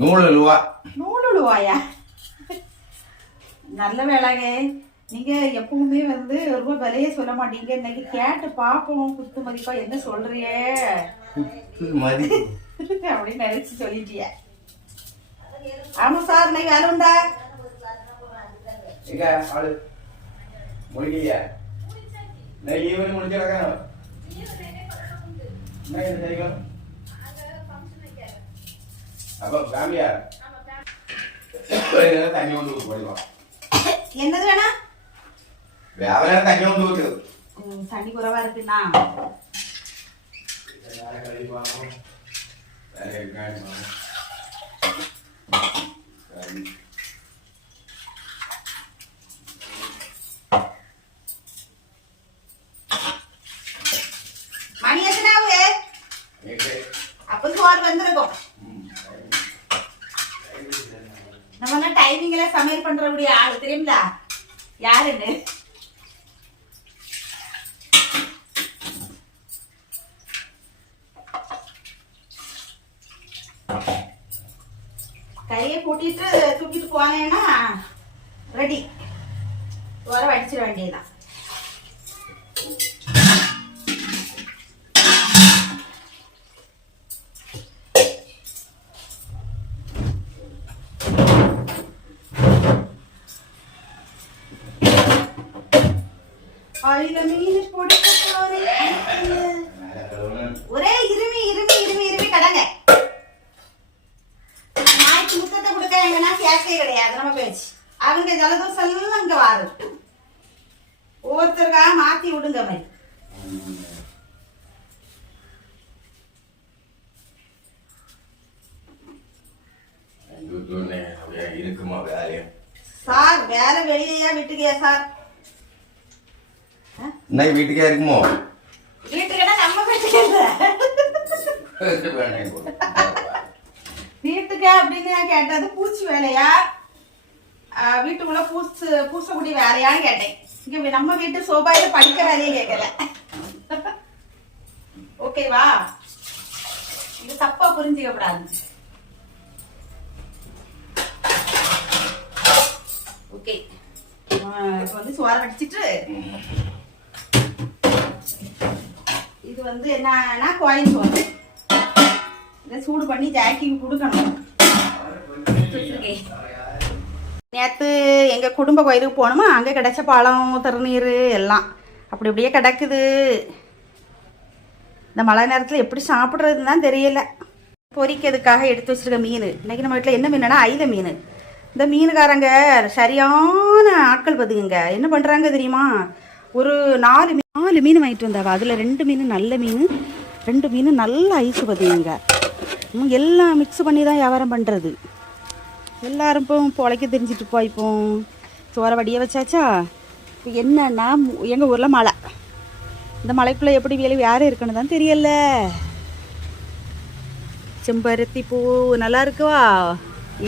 நூறு ரூபா நூலுழுவாயா நல்ல வேலைங்க நீங்க எப்பவுமே வந்து ரொம்ப விலையே சொல்ல மாட்டீங்க. இன்னைக்கு கேட்டு பாப்போம் குத்து மதிப்பா என்ன சொல்றியே? அப்படின்னு நினைச்சு சொல்லிட்டிய. ஆமா சார் இன்னைக்கு வேலை உண்டா? முடிக்கலையா? நான் ஈவன் முடிஞ்ச கிடக்கணும் என்ன அப்போ ஃபேமிலியா தண்ணி கொண்டு போடுவோம் என்னது வேணா? வேலை தண்ணி கொண்டு ம், தண்ணி குறைவா இருக்குண்ணா. மணி எத்தனை ஆகுது? எட்டு. அப்ப சோறு வந்திருக்கும். ம் நம்ம எல்லாம் டைமிங்ல சமையல் பண்றக்கூடிய ஆள் தெரியுங்களா யாருன்னு? கையை கூட்டிட்டு தூக்கிட்டு போனேன்னா ரெடி உரம் வடிச்சிட வேண்டியதுதான். அயில மீன் பொடிக்க போறேன் ஒரே இருமி இருமி இருமி இருமி கடங்க. நாய்க்கு முத்தத்தை கொடுக்க எங்கன்னா கேட்கவே கிடையாது நம்ம பேச்சு. அவங்க ஜலதோஷம் எல்லாம் இங்க வாரும் ஒவ்வொருத்தருக்கா மாத்தி விடுங்க மாதிரி இருக்குமா வேலையும் சார் வேலை வெளியா விட்டுக்கியா சார்? இன்னைக்கு வீட்டுக்கே இருக்குமோ? வீட்டுக்கு அப்படின்னு நான் கேட்டது பூச்சி வேலையா? வீட்டுக்குள்ள பூசு பூசக்கூடிய வேலையான்னு கேட்டேன். இங்க நம்ம வீட்டு சோபாயில படிக்க வேலையே கேட்கல. ஓகேவா இது தப்பா புரிஞ்சுக்க கூடாது ஓகே இப்போ வந்து சோற வடிச்சிட்டு இது வந்து என்னன்னா கோயம்புத்தூர் சோறு இதை சூடு பண்ணி ஜாக்கிக்கு கொடுக்கணும். வச்சிருக்கேன். எங்கள் குடும்ப கோயிலுக்கு போனோமா அங்கே கிடச்ச பழம் திருநீர் எல்லாம் அப்படி அப்படியே கிடக்குது. இந்த மழை நேரத்தில் எப்படி சாப்பிட்றதுன்னு தான் தெரியல. பொறிக்கிறதுக்காக எடுத்து வச்சுருக்க மீன்? இன்றைக்கி நம்ம வீட்டில் என்ன மீனுனா ஐல மீன். இந்த மீனுக்காரங்க சரியான ஆட்கள் பார்த்துக்குங்க என்ன பண்ணுறாங்க தெரியுமா? ஒரு நாலு மீன் நாலு மீன் வாங்கிட்டு வந்தாவா அதில் ரெண்டு மீன் நல்ல மீன் ரெண்டு மீன் நல்லா ஐஸ் பார்த்துக்குங்க எல்லாம் மிக்ஸ் பண்ணி தான் வியாபாரம் பண்ணுறது எல்லாரும் இப்போ பொழைக்க தெரிஞ்சிட்டு போய் இப்போ. சோற வடிய வச்சாச்சா? இப்போ என்னன்னா எங்கள் ஊரில் மழை. இந்த மலைக்குள்ளே எப்படி வேலை யாரும் இருக்குன்னு தான் தெரியல. செம்பருத்தி பூ நல்லா இருக்குவா?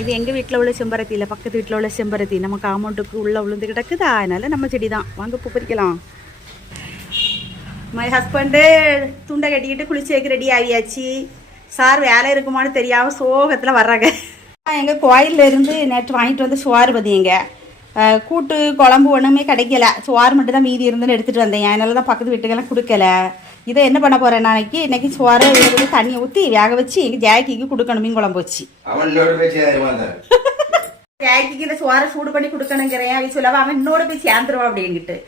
இது எங்கள் வீட்டில் உள்ள செம்பருத்தி இல்லை பக்கத்து வீட்டில் உள்ள செம்பருத்தி. நம்ம காமௌண்ட்டுக்கு உள்ளே விழுந்து கிடக்குதா? அதனால் நம்ம செடி தான் வாங்க பூ பறிக்கலாம். மை ஹஸ்பண்டு துண்டை கட்டிக்கிட்டு குளிச்சு ரெடி ஆகியாச்சு. சார் வேலை இருக்குமான்னு தெரியாமல் சோகத்தில் வர்றாங்க. எங்கள் கோயில்ல இருந்து நேற்று வாங்கிட்டு வந்து சுவார் பதியங்க கூட்டு குழம்பு ஒன்றுமே கிடைக்கல. சுவார் மட்டும் தான் மீதி இருந்துன்னு எடுத்துகிட்டு வந்தேன். அதனால தான் பக்கத்து வீட்டுக்கெல்லாம் கொடுக்கல. இதை என்ன பண்ண போகிறேன் நாளைக்கு? இன்னைக்கு சோறை வேக தண்ணியை ஊற்றி வேக வச்சு எங்கள் ஜாக்கிக்கு கொடுக்கணும் மீன் குழம்பு வச்சு. ஜாக்கிக்கு இந்த சோறை சூடு பண்ணி கொடுக்கணுங்கிறேன் அவன் சொல்லவா அவன் என்னோட போய் சேர்ந்துருவான் அப்படின்ட்டு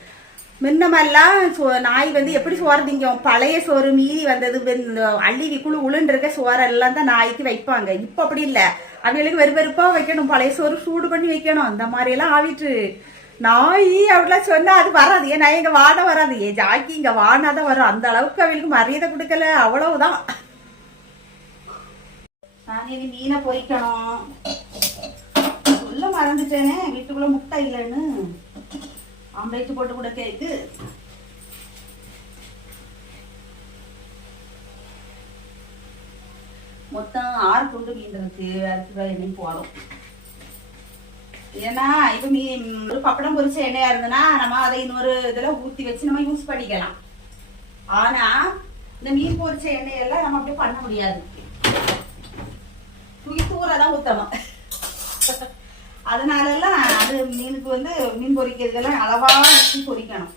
முன்னமெல்லாம் சோ- நாய் வந்து எப்படி சோறு திங்கும்? பழைய சோறு மீதி வந்தது வெந்த- அள்ளி குழு உளுன்னு இருக்க சோறெல்லாம் தான் நாய்க்கு வைப்பாங்க. இப்போ அப்படி இல்லை. அவங்களுக்கு வெறு வெறுப்பா வைக்கணும் பழைய சோறு சூடு பண்ணி வைக்கணும். அந்த மாதிரி எல்லாம் ஆவிட்டு நாய் அப்படிலாம் சொன்னா அது வராது. ஏன் நான் இங்க வாட வராது. ஏ ஜாக்கி இங்க வானாதான் வரும். அந்த அளவுக்கு அவளுக்கு மரியாதை கொடுக்கல. அவ்வளவுதான். நான் இனி மீனை பொரிக்கணும் சொல்ல மறந்துட்டேனே. வீட்டுக்குள்ள முட்டை இல்லைன்னு. ஆம்லேட் போட்டு கூட கேக்கு. மொத்தம் ஆறு துண்டு மீன் இருக்கு. வேற எண்ணெய் போதும் ஏன்னா இப்ப மீன் ஒரு பப்படம் பொரிச்ச எண்ணெயா இருந்ததுன்னா நம்ம அதை இன்னொரு இதுல ஊத்தி வச்சு நம்ம யூஸ் பண்ணிக்கலாம். ஆனா இந்த மீன் பொரிச்ச எண்ணெயெல்லாம் நம்ம அப்படியே பண்ண முடியாது. தூக்கி தூர தான் ஊற்றணும் அதனாலலாம் அது மீனுக்கு வந்து மீன் பொரிக்கிறதுக்கெல்லாம் அளவாக வச்சு பொரிக்கணும்.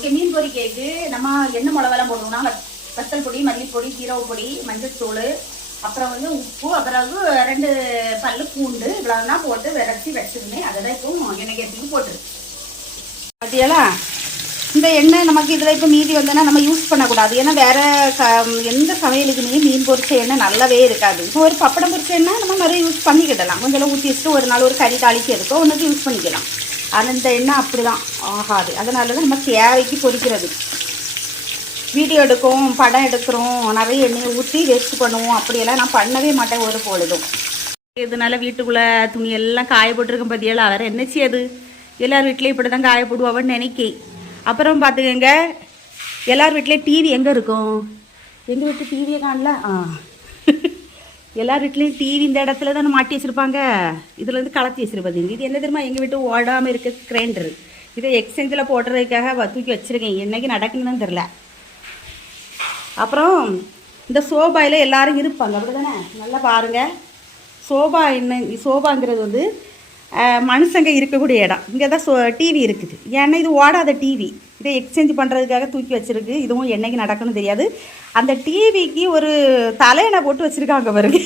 ஓகே மீன் பொரிக்கைக்கு நம்ம எண்ணெய் மிளகாலாம் போடுவோம்னா வத்தல் பொடி மல்லிப்பொடி சீரக பொடி மஞ்சத்தூள் அப்புறம் வந்து உப்பு அப்புறம் ரெண்டு பல்லு பூண்டு இவ்வளோதான் போட்டு விரட்டி வச்சிருந்தேன் அதை தான் இப்போ எண்ணெய் எடுத்து போட்டுரு பார்த்தியாலா இந்த எண்ணெய் நமக்கு இதில் இப்போ மீதி வந்தோன்னா நம்ம யூஸ் பண்ணக்கூடாது. ஏன்னா வேறு க எந்த சமையலுக்குமே மீன் பொரிச்ச எண்ணெய் நல்லாவே இருக்காது. இப்போ ஒரு பப்படம் பொரிச்ச எண்ணெய் நம்ம நிறைய யூஸ் பண்ணிக்கிடலாம். கொஞ்சம் ஊற்றி வச்சுட்டு ஒரு நாள் ஒரு கறி தாளிக்கு இருக்கோ ஒன்றுக்கு யூஸ் பண்ணிக்கலாம். அந்த எண்ணெய் அப்படி தான் ஆகாது. அதனால தான் நம்ம தேவைக்கு பொறிக்கிறது. வீடியோ எடுக்கும் படம் எடுக்கிறோம் நிறைய எண்ணெயை ஊற்றி வேஸ்ட் பண்ணுவோம். அப்படியெல்லாம் நான் பண்ணவே மாட்டேன் ஒரு பொழுதும். இதனால வீட்டுக்குள்ளே துணி எல்லாம் காய போட்டிருக்கேன் பார்த்தியெல்லாம் வேறு என்ன செய்யாது எல்லார் வீட்லேயும் இப்படி தான் காய போடுவான்னு நினைக்கேன். அப்புறம் பார்த்துக்கங்க. எல்லார் வீட்லேயும் டிவி எங்கே இருக்கும்? எங்கள் வீட்டு டிவியை காணல? ஆ. எல்லார் வீட்லேயும் டிவி இந்த இடத்துல தானே மாட்டி வச்சுருப்பாங்க. இதுலேருந்து கலத்தி வச்சுருப்பாங்க இது என்ன தெரியுமா? எங்கள் வீட்டு ஓடாமல் இருக்க கிரைண்டர். இதை எக்ஸ்சேஞ்சில் போடுறதுக்காக தூக்கி வச்சுருக்கேன். என்றைக்கு நடக்குன்னு தெரில அப்புறம் இந்த சோபாயில் எல்லோரும் இருப்பாங்க. அப்படி தானே நல்லா பாருங்கள் சோபா என்ன சோபாங்கிறது வந்து மனுஷங்க இருக்கக்கூடிய இடம். இங்கே தான் சோ டிவி இருக்குது. ஏன்னா இது ஓடாத டிவி இதை எக்ஸ்சேஞ்ச் பண்ணுறதுக்காக தூக்கி வச்சுருக்கு. இதுவும் என்றைக்கு நடக்குன்னு தெரியாது. அந்த டிவிக்கு ஒரு தலையணை போட்டு வச்சுருக்காங்க பாருங்க.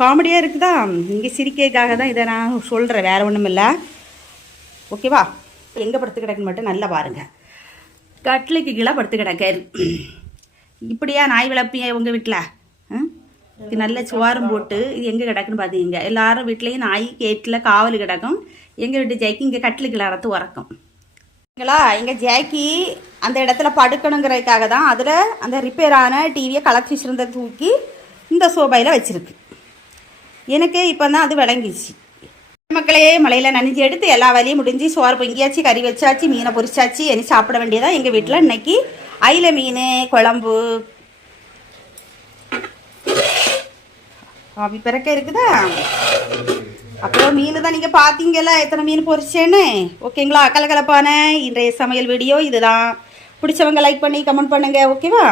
காமெடியாக இருக்குதா? இங்கே சிரிக்கைக்காக தான் இதை நான் சொல்கிறேன் வேறு ஒன்றும் இல்லை. ஓகேவா எங்கே படுத்து கிடக்குன்னு மட்டும் நல்லா பாருங்கள் கட்லுக்கு கீழே படுத்து கிடக்காரு. இப்படியா நாய் வளர்ப்பீங்க உங்கள் வீட்டில்? இது நல்ல சுவாரம் போட்டு இது எங்கே கிடக்குன்னு பார்த்தீங்க எல்லாரும் வீட்லேயும் நாய் கேட்டில் காவல் கிடக்கும். எங்கள் வீட்டு ஜாக்கி இங்கே கட்டில் கிளறத்து அறத்து உறக்கும். சரிங்களா எங்கள் ஜாக்கி அந்த இடத்துல படுக்கணுங்கிறதுக்காக தான் அதில் அந்த ரிப்பேர் ஆன டிவியை கலத்தி வச்சிருந்த தூக்கி இந்த சோபாயில் வச்சிருக்கு. எனக்கு இப்போ தான் அது விளங்கிச்சு மக்களே மலையில் நனைஞ்சு எடுத்து எல்லா வேலையும் முடிஞ்சு சோறு பொங்கியாச்சு கறி வச்சாச்சு மீனை பொரிச்சாச்சு என்ன சாப்பிட வேண்டியதான் எங்கள் வீட்டில் இன்னைக்கு. அயில மீன் குழம்பு அப்படி பிறக்க இருக்குதா? அப்புறம் மீன் தான் நீங்கள் பார்த்தீங்கல்ல எத்தனை மீன் பொறிச்சேன்னு ஓகேங்களா? கலகலப்பான இன்றைய சமையல் வீடியோ இதுதான். பிடிச்சவங்க லைக் பண்ணி கமெண்ட் பண்ணுங்கள் ஓகேவா